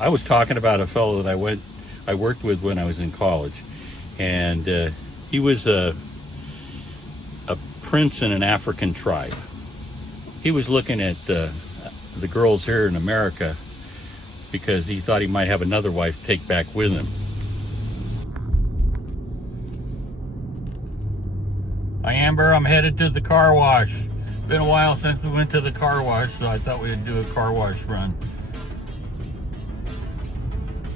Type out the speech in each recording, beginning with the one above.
I was talking about a fellow that I worked with when I was in college, and he was a prince in an African tribe. He was looking at the girls here in America because he thought he might have another wife to take back with him. Hi Amber, I'm headed to the car wash. Been a while since we went to the car wash, so I thought we'd do a car wash run.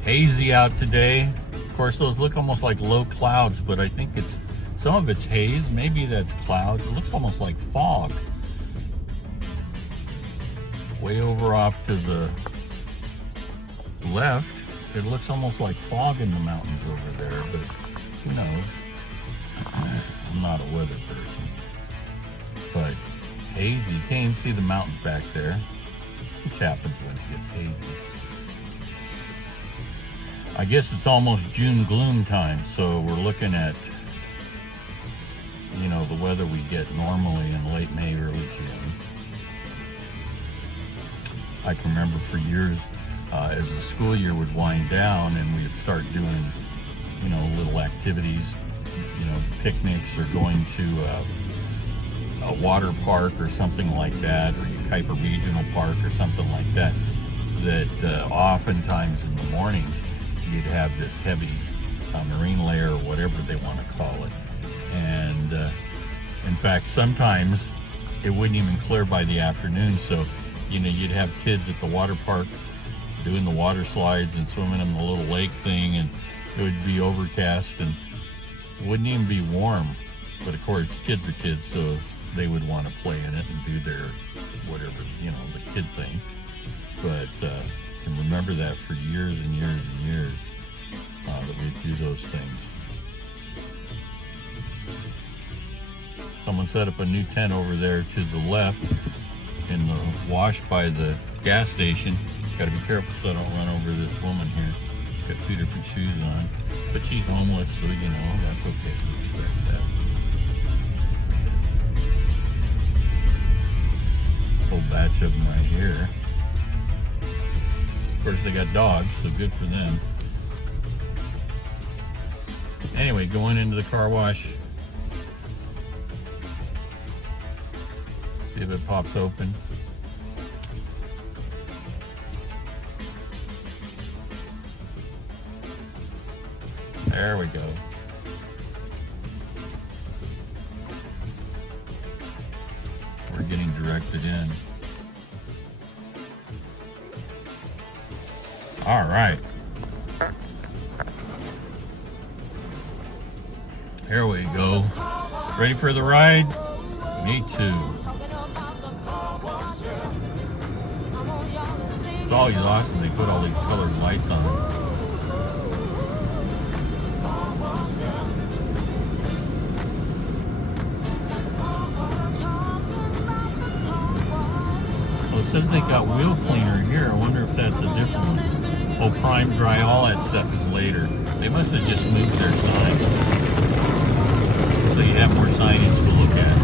Hazy out today. Of course, those look almost like low clouds, but I think some of it's haze. Maybe that's clouds. It looks almost like fog. Way over off to the left, it looks almost like fog in the mountains over there, but who knows? I'm not a weather person. But hazy. You can't even see the mountains back there, which happens when it gets hazy. I guess it's almost June gloom time, so we're looking at, the weather we get normally in late May, early June. I can remember for years, as the school year would wind down and we'd start doing, little activities, picnics or going to a water park or something like that, or Kuiper Regional Park or something like that, that oftentimes in the mornings you'd have this heavy marine layer or whatever they want to call it. And in fact, sometimes it wouldn't even clear by the afternoon, so you'd have kids at the water park doing the water slides and swimming in the little lake thing, and it would be overcast and it wouldn't even be warm. But of course, kids are kids, so they would want to play in it and do their whatever, the kid thing. But I can remember that for years and years and years, that we'd do those things. Someone set up a new tent over there to the left in the wash by the gas station. Got to be careful so I don't run over this woman here. Got two different shoes on, but she's homeless, so that's okay. We respect that. Whole batch of them right here. Of course, they got dogs, so good for them. Anyway, going into the car wash. See if it pops open. There we go. We're getting directed in. All right. Here we go. Ready for the ride? Me too. It's always awesome. They put all these colored lights on. Well, it says they got wheel cleaner here. I wonder if that's a different one. Oh, prime, dry, all that stuff is later. They must have just moved their signs, so you have more signage to look at.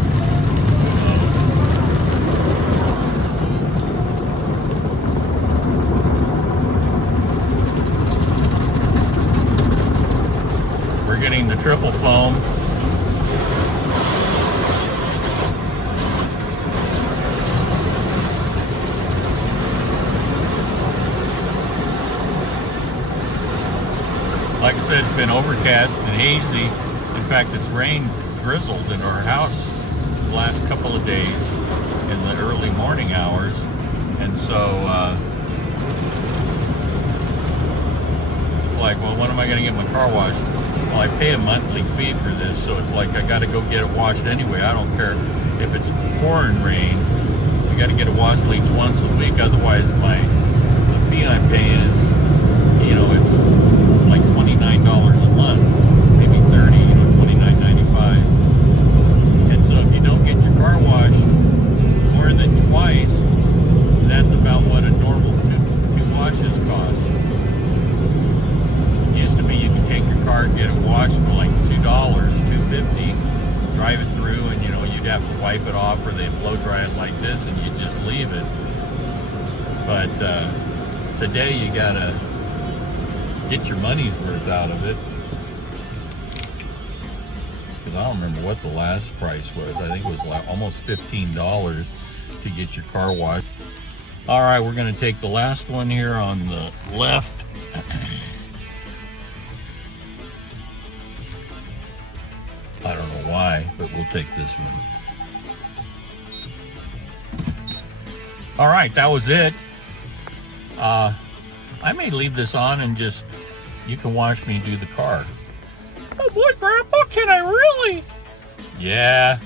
We're getting the triple foam. Like I said, it's been overcast and hazy. In fact, it's rained, drizzled in our house the last couple of days in the early morning hours. And so it's like, well, when am I going to get my car washed? Well, I pay a monthly fee for this, so it's like I got to go get it washed anyway. I don't care if it's pouring rain. I got to get it washed at least once a week. Otherwise, the fee I'm paying is, it's like $29 a month, maybe $30, $29.95. And so if you don't get your car washed more than twice, that's about what a normal two washes cost. Used to be you could take your car and get it washed for like $2, $2.50, drive it through, and you'd have to wipe it off, or they'd blow dry it like this, and you just leave it. But today you gotta get your money's worth out of it. Because I don't remember what the last price was. I think it was like almost $15 to get your car washed. All right, we're gonna take the last one here on the left. I don't know why, but we'll take this one. All right, that was it. I may leave this on and just, you can watch me do the car. Oh boy, Grandpa, can I really? Yeah.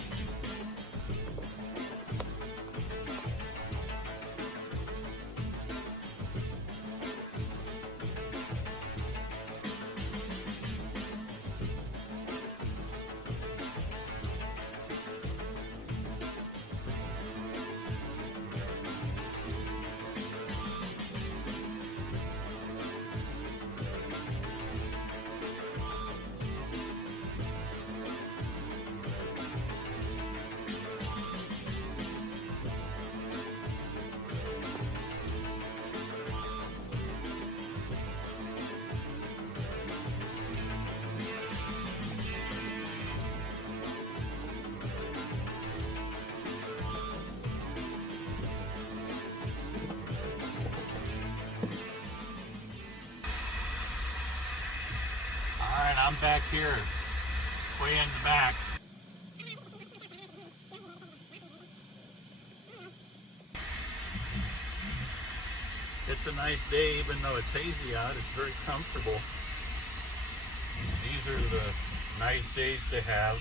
I'm back here, way in the back. It's a nice day, even though it's hazy out. It's very comfortable. These are the nice days to have.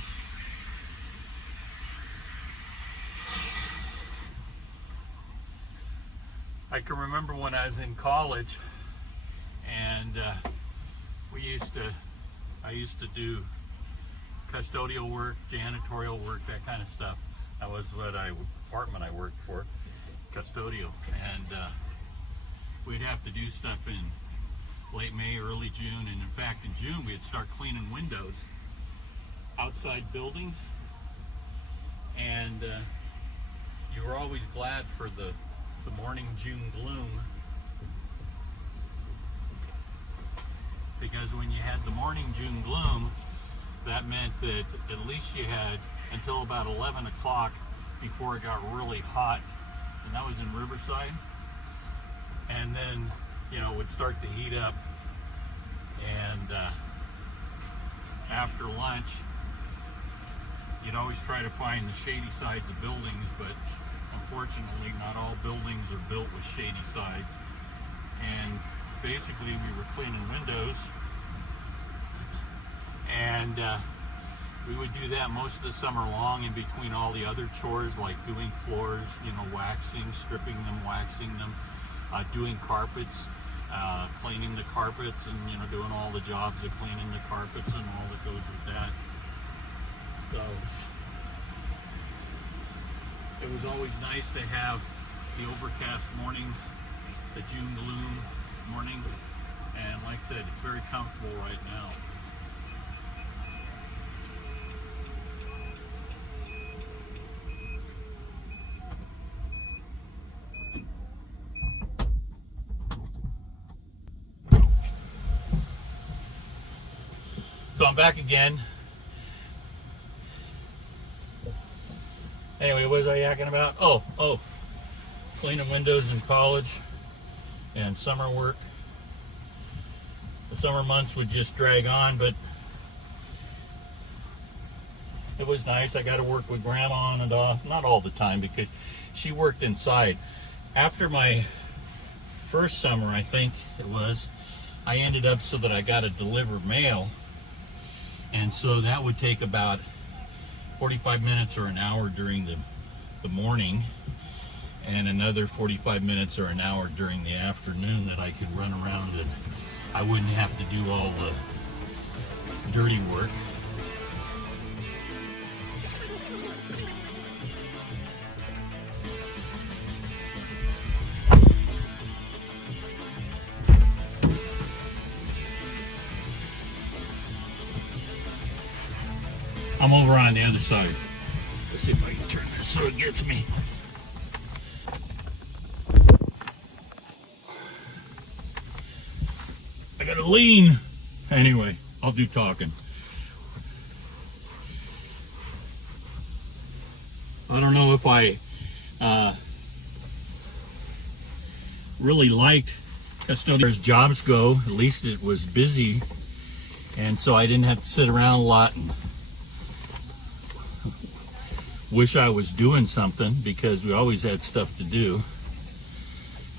I can remember when I was in college, and I used to do custodial work, janitorial work, that kind of stuff. That was what department I worked for, custodial. And we'd have to do stuff in late May, early June. And in fact, in June, we'd start cleaning windows outside buildings. And you were always glad for the morning June gloom. Because when you had the morning June gloom, that meant that at least you had until about 11 o'clock before it got really hot, and that was in Riverside. And then, you know, it would start to heat up, and after lunch, you'd always try to find the shady sides of buildings, but unfortunately not all buildings are built with shady sides. And basically we were cleaning windows, and we would do that most of the summer long in between all the other chores, like doing floors, you know, waxing, stripping them, waxing them, doing carpets, cleaning the carpets, and, you know, doing all the jobs of cleaning the carpets and all that goes with that. So it was always nice to have the overcast mornings, the June gloom mornings, and like I said, it's very comfortable right now. So I'm back again. Anyway, what was I yakking about? Oh, cleaning windows in college and summer work. The summer months would just drag on, but it was nice. I got to work with Grandma on and off, not all the time because she worked inside. After my first summer, I think it was, I ended up so that I got to deliver mail, and so that would take about 45 minutes or an hour during the morning, and another 45 minutes or an hour during the afternoon that I could run around and I wouldn't have to do all the dirty work. I'm over on the other side. Let's see if I can turn this so it gets me. gotta lean. Anyway, I'll do talking. I don't know if I really liked custodian as jobs go. At least it was busy, and so I didn't have to sit around a lot and wish I was doing something, because we always had stuff to do.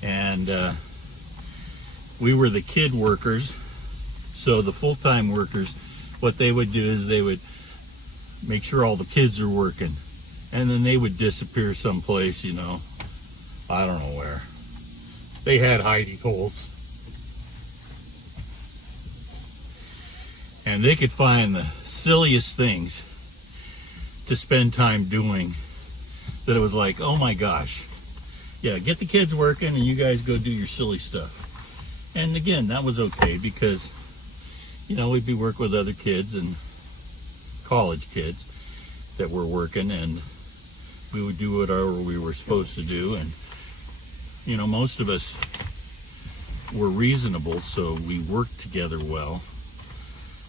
And we were the kid workers, so the full-time workers, what they would do is they would make sure all the kids are working, and then they would disappear someplace, you know, I don't know where. They had hidey holes, and they could find the silliest things to spend time doing, that it was like, oh my gosh, yeah, get the kids working and you guys go do your silly stuff. And again, that was okay, because, you know, we'd be working with other kids and college kids that were working, and we would do whatever we were supposed to do. And, you know, most of us were reasonable, so we worked together well.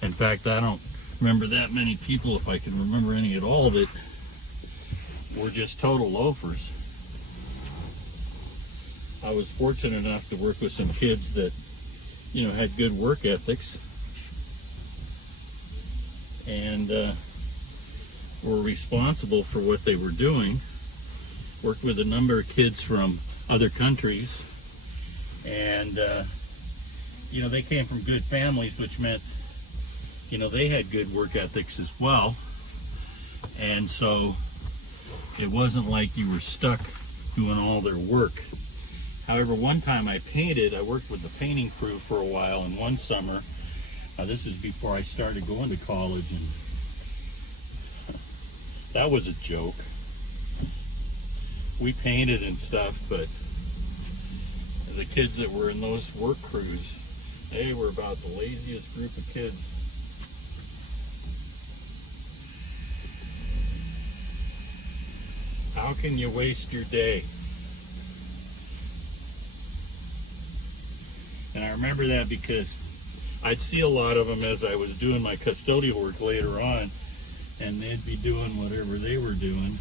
In fact, I don't remember that many people, if I can remember any at all, that were just total loafers. I was fortunate enough to work with some kids that, you know, had good work ethics, and were responsible for what they were doing. Worked with a number of kids from other countries, and you know, they came from good families, which meant, you know, they had good work ethics as well. And so it wasn't like you were stuck doing all their work. However, one time I worked with the painting crew for a while, and one summer, this is before I started going to college, and that was a joke. We painted and stuff, but the kids that were in those work crews, they were about the laziest group of kids. How can you waste your day? And I remember that because I'd see a lot of them as I was doing my custodial work later on, and they'd be doing whatever they were doing,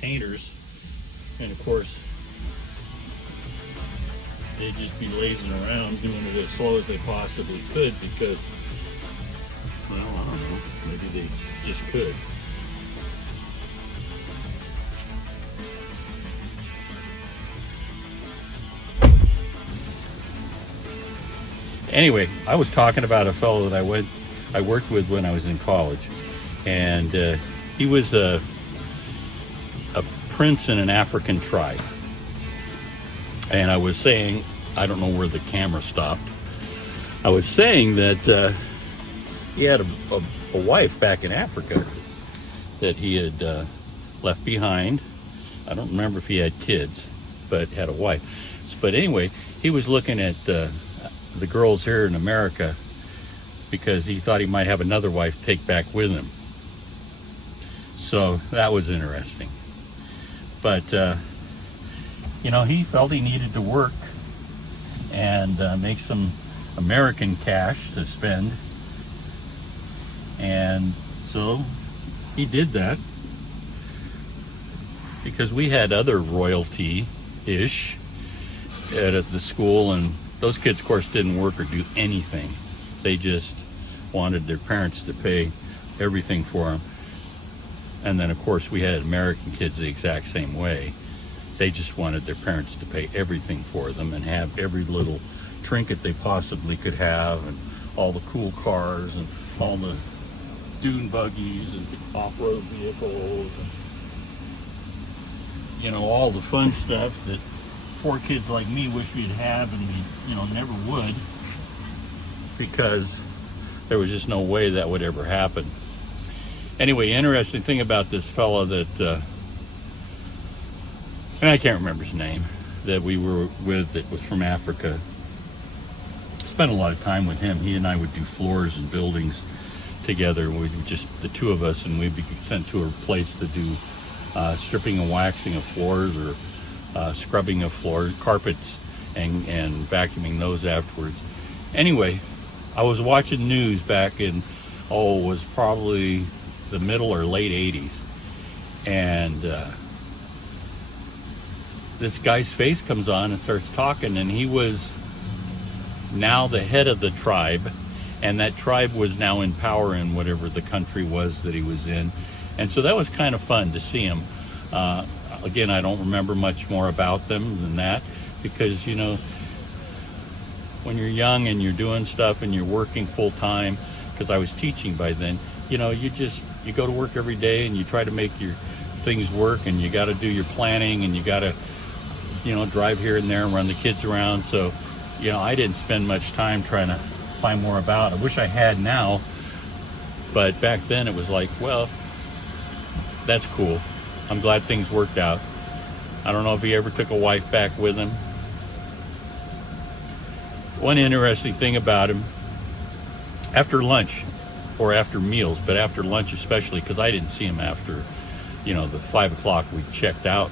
painters, and of course they'd just be lazing around doing it as slow as they possibly could, because, well, I don't know, maybe they just could. Anyway, I was talking about a fellow that I worked with when I was in college, and he was a prince in an African tribe. And I was saying, I don't know where the camera stopped. I was saying that he had a wife back in Africa that he had left behind. I don't remember if he had kids, but had a wife. But anyway, he was looking at the girls here in America because he thought he might have another wife to take back with him. So that was interesting. But you know, he felt he needed to work and make some American cash to spend, and so he did that, because we had other royalty-ish at the school, and those kids, of course, didn't work or do anything. They just wanted their parents to pay everything for them. And then, of course, we had American kids the exact same way. They just wanted their parents to pay everything for them and have every little trinket they possibly could have, and all the cool cars and all the dune buggies and off-road vehicles, and, you know, all the fun stuff that poor kids like me wish we'd have, and we, you know, never would, because there was just no way that would ever happen. Anyway, interesting thing about this fella that, and I can't remember his name, that we were with, that was from Africa. Spent a lot of time with him. He and I would do floors and buildings together. We would just, the two of us, and we'd be sent to a place to do stripping and waxing of floors, or scrubbing of floor carpets, and vacuuming those afterwards. Anyway, I was watching news back in, it was probably the middle or late 80s. And this guy's face comes on and starts talking, and he was now the head of the tribe, and that tribe was now in power in whatever the country was that he was in. And so that was kind of fun to see him. Again, I don't remember much more about them than that, because, you know, when you're young and you're doing stuff and you're working full time, because I was teaching by then, you know, you go to work every day and you try to make your things work, and you got to do your planning, and you got to, you know, drive here and there and run the kids around. So, you know, I didn't spend much time trying to find more about it. I wish I had now, but back then it was like, well, that's cool. I'm glad things worked out. I don't know if he ever took a wife back with him. One interesting thing about him, after lunch, or after meals, but after lunch especially, because I didn't see him after, you know, the 5 o'clock we checked out,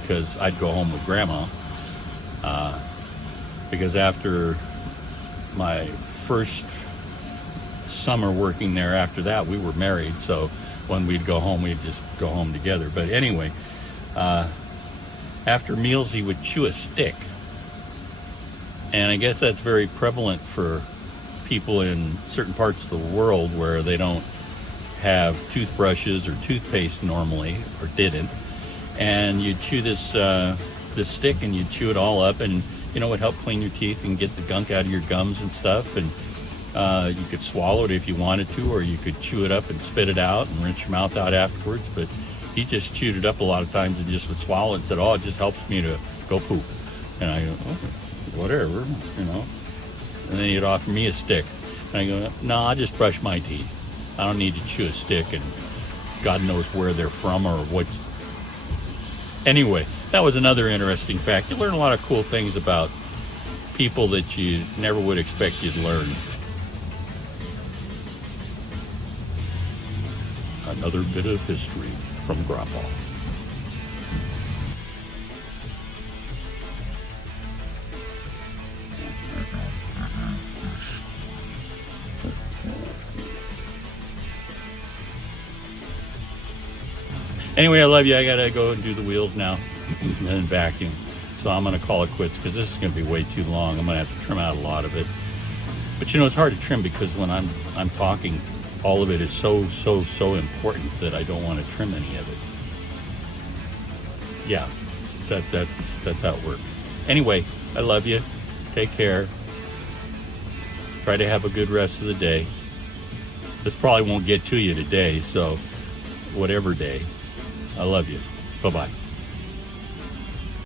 because I'd go home with Grandma. Because after my first summer working there, after that we were married, so when we'd go home, we'd just go home together. But anyway, after meals he would chew a stick, and I guess that's very prevalent for people in certain parts of the world where they don't have toothbrushes or toothpaste normally, or didn't, and you chew this stick, and you chew it all up, and you know, it helped clean your teeth and get the gunk out of your gums and stuff. And you could swallow it if you wanted to, or you could chew it up and spit it out and rinse your mouth out afterwards. But he just chewed it up a lot of times and just would swallow it and said, "Oh, it just helps me to go poop." And I go, "Okay, whatever, you know." And then he'd offer me a stick, and I go, "No, I just brush my teeth. I don't need to chew a stick, and God knows where they're from or what." Anyway, that was another interesting fact. You learn a lot of cool things about people that you never would expect you'd learn. Another bit of history from Grandpa. Anyway, I love you. I gotta go and do the wheels now and then vacuum. So I'm gonna call it quits, because this is gonna be way too long. I'm gonna have to trim out a lot of it. But you know, it's hard to trim, because when I'm talking, all of it is so important that I don't want to trim any of it. Yeah, that's how it works. Anyway, I love you. Take care. Try to have a good rest of the day. This probably won't get to you today, so whatever day. I love you. Bye-bye.